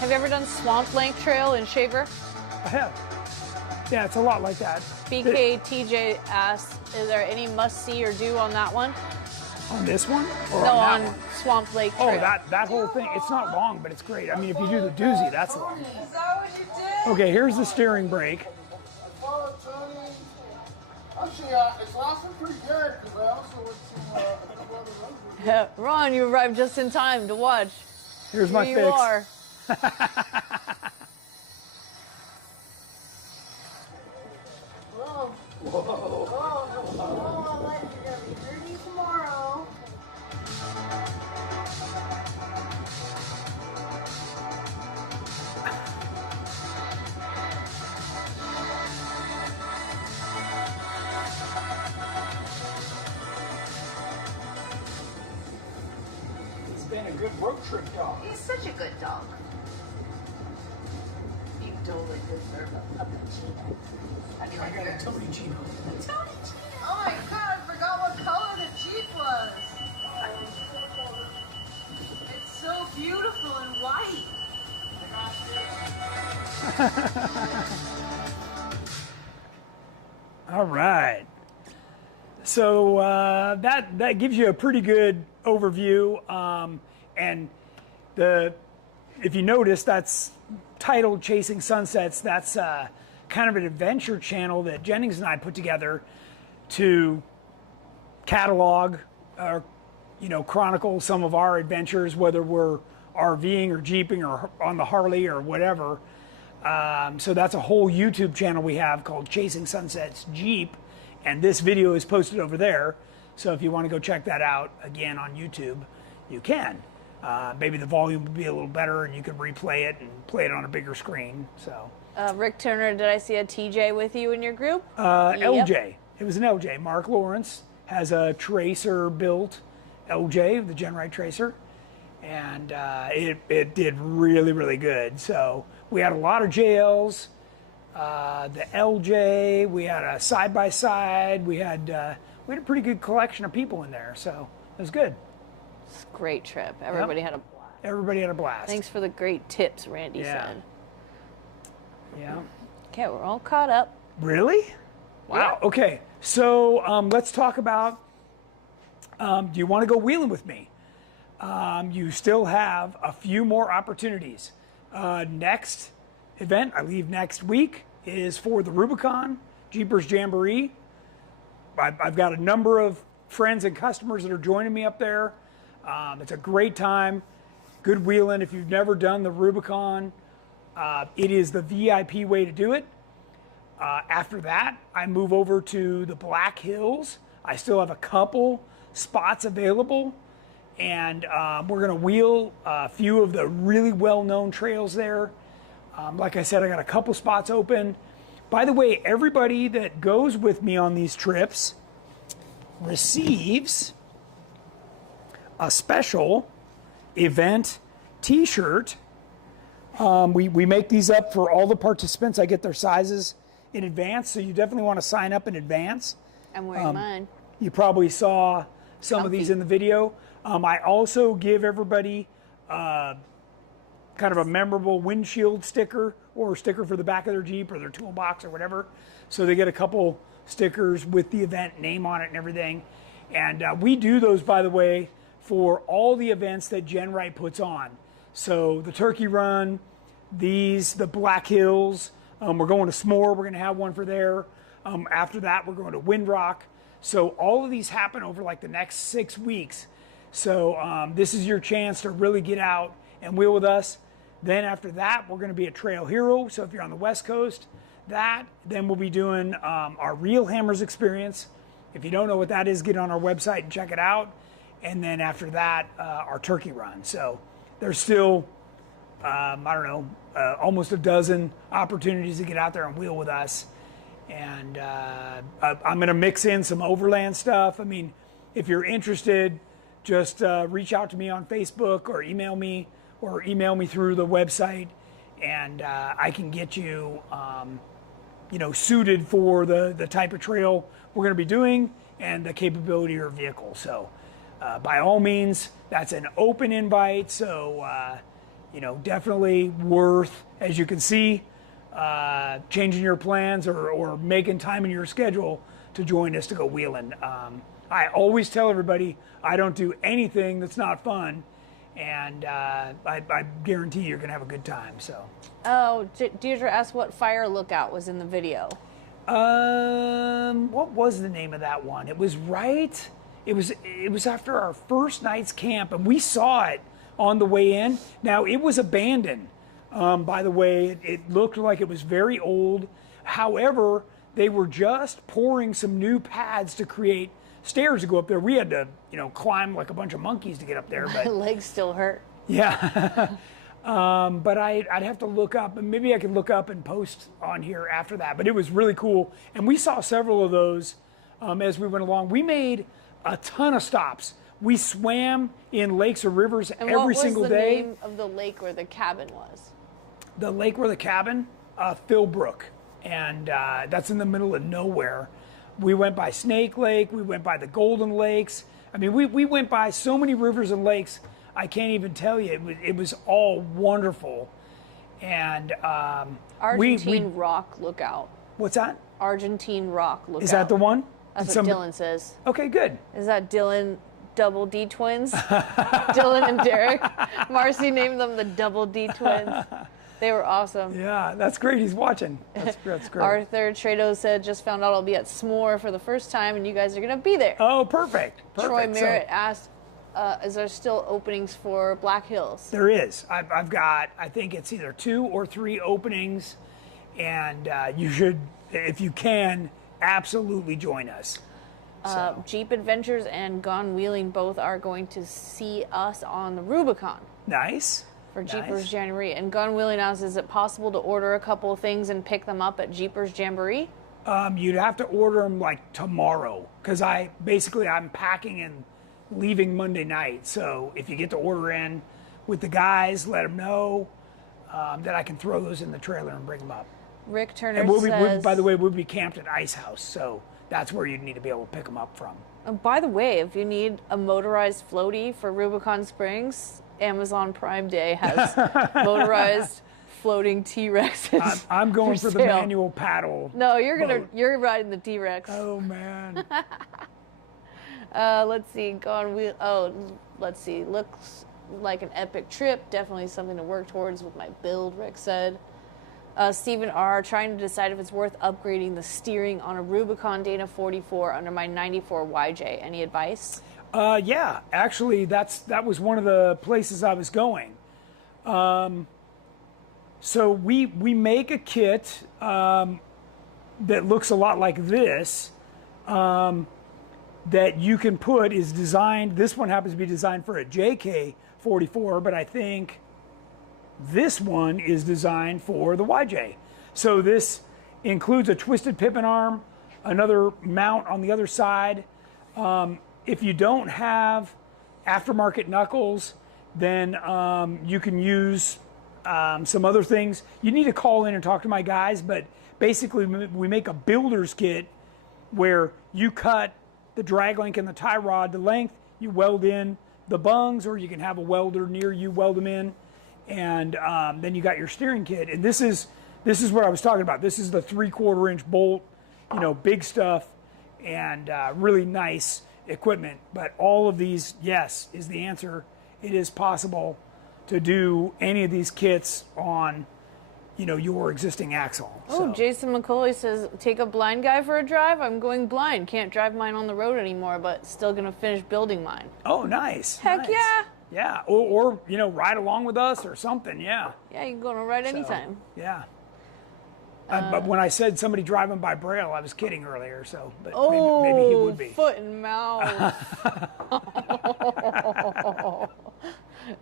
Have you ever done Swamp Lake Trail in Shaver? I have. Yeah, it's a lot like that. BKTJ asks, is there any must-see or do on that one? On this one? Or No, on that on one? Swamp Lake Trail. Oh, that whole thing. It's not long, but it's great. I mean, if you do the doozy, that's long. Is that what you did? Okay, here's the steering brake. I followed Tony. Actually, it's lasting pretty good because I also went to a couple other road. Ron, you arrived just in time to watch. Here's my Here fix. you are. Whoa. Whoa. Whoa, you're gonna be dirty tomorrow. It's been a good road trip, dog. He's such a good dog. You totally deserve a Pacino. I got a Tony Gino. Tony Gino. Oh my god, I forgot what color the Jeep was. It's so beautiful and white. All right. So that gives you a pretty good overview. And if you notice, that's titled Chasing Sunsets. That's kind of an adventure channel that Jennings and I put together to catalog or chronicle some of our adventures, whether we're RVing or jeeping or on the Harley or whatever. So that's a whole YouTube channel we have called Chasing Sunsets Jeep, and this video is posted over there. So if you want to go check that out again on YouTube, you can. Maybe the volume will be a little better and you can replay it and play it on a bigger screen. So Rick Turner, did I see a TJ with you in your group? LJ. It was an LJ. Mark Lawrence has a Tracer built LJ, the GenRight Tracer, and it did really, really good. So we had a lot of JLs, the LJ, we had a side-by-side, we had a pretty good collection of people in there, so it was good. It's a great trip. Everybody had a blast. Everybody had a blast. Thanks for the great tips, Randy said. Yeah. Okay, we're all caught up. Really? Wow. Yeah. Okay. So let's talk about, do you want to go wheeling with me? You still have a few more opportunities. Next event, I leave next week, is for the Rubicon Jeepers Jamboree. I've got a number of friends and customers that are joining me up there. It's a great time. Good wheeling. If you've never done the Rubicon, it is the VIP way to do it. After that, I move over to the Black Hills. I still have a couple spots available, and we're going to wheel a few of the really well-known trails there. Like I said, I got a couple spots open. By the way, everybody that goes with me on these trips receives a special event t-shirt. We make these up for all the participants. I get their sizes in advance, so you definitely want to sign up in advance. I'm wearing mine. You probably saw some of these Comfy. in the video. I also give everybody kind of a memorable windshield sticker or a sticker for the back of their Jeep or their toolbox or whatever. So they get a couple stickers with the event name on it and everything. And we do those, by the way, for all the events that GenRight puts on. So the Turkey Run, the Black Hills, we're going to S'more, we're going to have one for there. After that, we're going to Windrock. So all of these happen over like the next 6 weeks. So this is your chance to really get out and wheel with us. Then after that, we're going to be at Trail Hero. So if you're on the West Coast, then we'll be doing our Real Hammers experience. If you don't know what that is, get on our website and check it out. And then after that, our turkey run. So there's still, I don't know, almost a dozen opportunities to get out there and wheel with us. And I'm going to mix in some Overland stuff. I mean, if you're interested, just reach out to me on Facebook or email me through the website, and I can get you, suited for the type of trail we're going to be doing and the capability of your vehicle. So by all means, that's an open invite. So, definitely worth, as you can see, changing your plans or making time in your schedule to join us to go wheeling. I always tell everybody I don't do anything that's not fun, and I guarantee you're going to have a good time. So. Oh, Deirdre asked what fire lookout was in the video. What was the name of that one? It was right. It was after our first night's camp, and we saw it on the way in. Now it was abandoned. By the way, it looked like it was very old. However, they were just pouring some new pads to create stairs to go up there. We had to, climb like a bunch of monkeys to get up there. But my legs still hurt. Yeah. But I'd have to look up, and maybe I could look up and post on here after that. But it was really cool, and we saw several of those as we went along. We made a ton of stops. We swam in lakes or rivers every single day. What was the name of the lake where the cabin was? The lake where the cabin, Philbrook, and that's in the middle of nowhere. We went by Snake Lake. We went by the Golden Lakes. I mean, we went by so many rivers and lakes, I can't even tell you. It was all wonderful. And Argentine Rock Lookout. What's that? Argentine Rock Lookout. Is that the one? That's what Dylan says. Okay, good. Is that Dylan Double D twins? Dylan and Derek. Marcy named them the Double D twins. They were awesome. Yeah, that's great. He's watching. That's great. Arthur Trado said, just found out I'll be at S'more for the first time, and you guys are going to be there. Oh, perfect. Troy Merritt asked, is there still openings for Black Hills? There is. I've got, I think it's either 2 or 3 openings, and you should, if you can, absolutely join us. Jeep Adventures and Gone Wheeling both are going to see us on the Rubicon. Nice. For Jeepers Jamboree. And Gone Wheeling asks, is it possible to order a couple of things and pick them up at Jeepers Jamboree? You'd have to order them like tomorrow, because I'm packing and leaving Monday night. So if you get the order in with the guys, let them know that I can throw those in the trailer and bring them up. Rick Turner says, by the way, we'll be camped at Ice House, so that's where you'd need to be able to pick them up from. By the way, if you need a motorized floaty for Rubicon Springs, Amazon Prime Day has motorized floating T-Rexes. I'm going for the manual paddle. No, you're riding the T-Rex. Oh man. Let's see. Let's see. Looks like an epic trip. Definitely something to work towards with my build, Rick said. Stephen R. trying to decide if it's worth upgrading the steering on a Rubicon Dana 44 under my 94 YJ. Any advice? Yeah, actually, that was one of the places I was going. So we make a kit that looks a lot like this that you can put, is designed, this one happens to be designed for a JK44, but I think this one is designed for the YJ. So this includes a twisted pippin arm, another mount on the other side. If you don't have aftermarket knuckles, then you can use some other things. You need to call in and talk to my guys, but basically we make a builder's kit where you cut the drag link and the tie rod to length, you weld in the bungs, or you can have a welder near you weld them in, and then you got your steering kit. And this is what I was talking about. This is the 3/4 inch bolt, big stuff, and really nice equipment. But all of these, yes, is the answer. It is possible to do any of these kits on, your existing axle. Oh, Jason McCauley says, take a blind guy for a drive. I'm going blind. Can't drive mine on the road anymore, but still going to finish building mine. Oh, nice. Heck nice. yeah. Yeah, or you know, ride along with us or something. Yeah. Yeah, you can go on a ride So, anytime. yeah. But when I said somebody driving by Braille, I was kidding earlier. So, but Oh, maybe he would be. foot and mouth.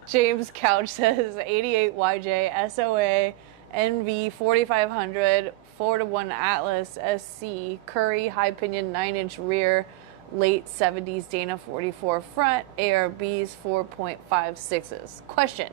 James Couch says 88 YJ SOA NV 4500 4-to-1 Atlas SC Curry high pinion 9-inch rear late 70s Dana 44 front ARBs 4.56s. Question.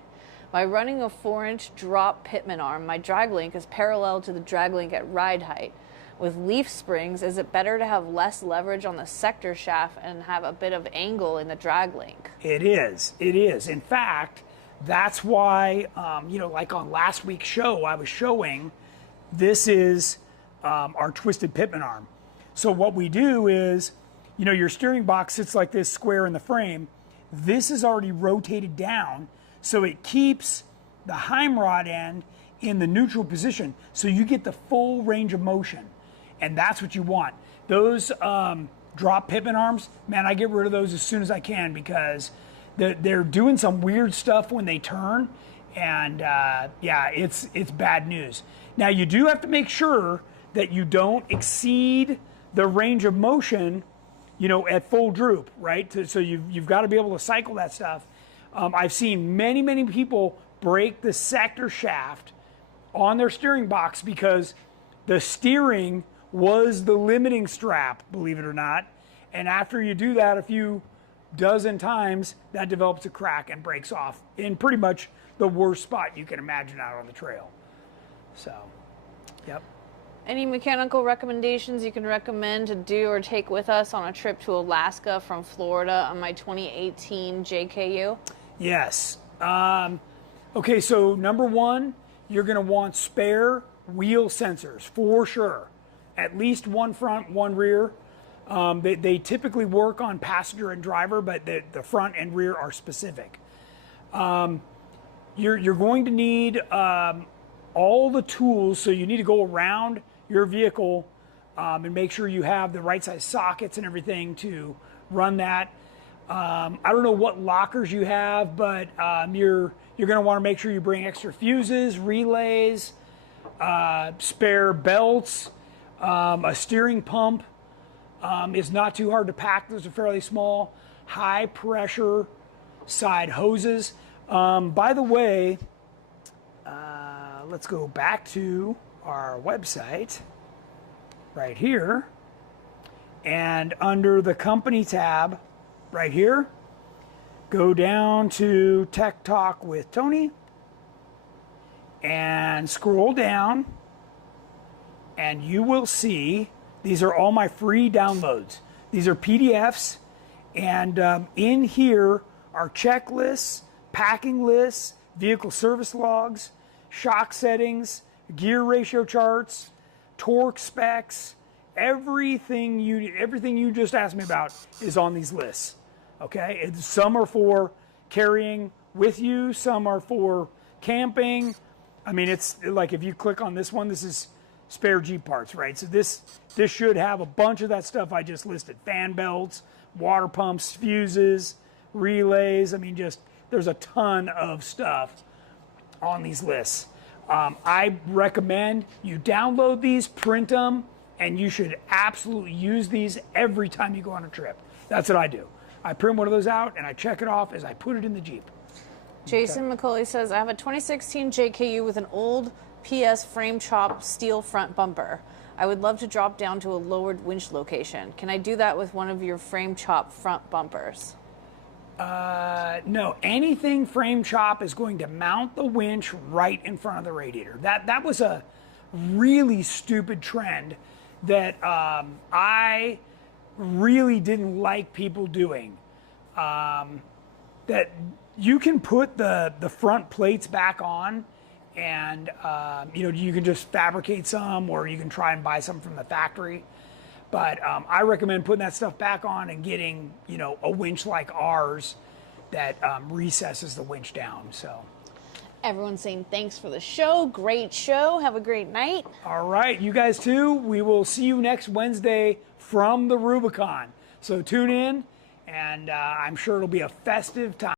By running a 4-inch drop pitman arm, my drag link is parallel to the drag link at ride height. With leaf springs, is it better to have less leverage on the sector shaft and have a bit of angle in the drag link? It is. It is. In fact, that's why, you know, like on last week's show, I was showing this is our twisted pitman arm. So what we do is, you know, your steering box sits like this square in the frame. This is already rotated down, so it keeps the Heim rod end in the neutral position, so you get the full range of motion. And that's what you want. Those drop pitman arms, man, I get rid of those as soon as I can because they're doing some weird stuff when they turn, and yeah, it's bad news. Now you do have to make sure that you don't exceed the range of motion, you know, at full droop, right? So you've got to be able to cycle that stuff. I've seen many people break the sector shaft on their steering box because the steering was the limiting strap, believe it or not. And after you do that a few dozen times, that develops a crack and breaks off in pretty much the worst spot you can imagine out on the trail. So, yep. Any mechanical recommendations you can recommend to do or take with us on a trip to Alaska from Florida on my 2018 JKU? Yes. Okay, so number one, you're going to want spare wheel sensors for sure. At least one front, one rear. They typically work on passenger and driver, but the front and rear are specific. You're going to need all the tools, so you need to go around your vehicle and make sure you have the right size sockets and everything to run that. I don't know what lockers you have, but you're going to want to make sure you bring extra fuses, relays, spare belts, a steering pump is not too hard to pack. Those are fairly small. High pressure side hoses. By the way, let's go back to our website right here, and under the company tab right here, go down to Tech Talk with Tony and scroll down, and you will see these are all my free downloads. These are PDFs, and in here are checklists, packing lists, vehicle service logs, shock settings, gear ratio charts, torque specs. Everything you just asked me about is on these lists. Okay, some are for carrying with you, some are for camping. I mean, it's like if you click on this one, this is spare Jeep parts, right? So this should have a bunch of that stuff I just listed: fan belts, water pumps, fuses, relays. I mean, just there's a ton of stuff on these lists. I recommend you download these, print them, and you should absolutely use these every time you go on a trip. That's what I do. I print one of those out and I check it off as I put it in the Jeep. Jason McCauley says, I have a 2016 JKU with an old PS frame chop steel front bumper. I would love to drop down to a lowered winch location. Can I do that with one of your frame chop front bumpers? No, anything frame chop is going to mount the winch right in front of the radiator. That was a really stupid trend that I really didn't like people doing. That you can put the front plates back on, and you know, you can just fabricate some, or you can try and buy some from the factory. But I recommend putting that stuff back on and getting, you know, a winch like ours that recesses the winch down. So everyone's saying thanks for the show. Great show. Have a great night. All right, you guys too. We will see you next Wednesday from the Rubicon. So tune in, and I'm sure it'll be a festive time.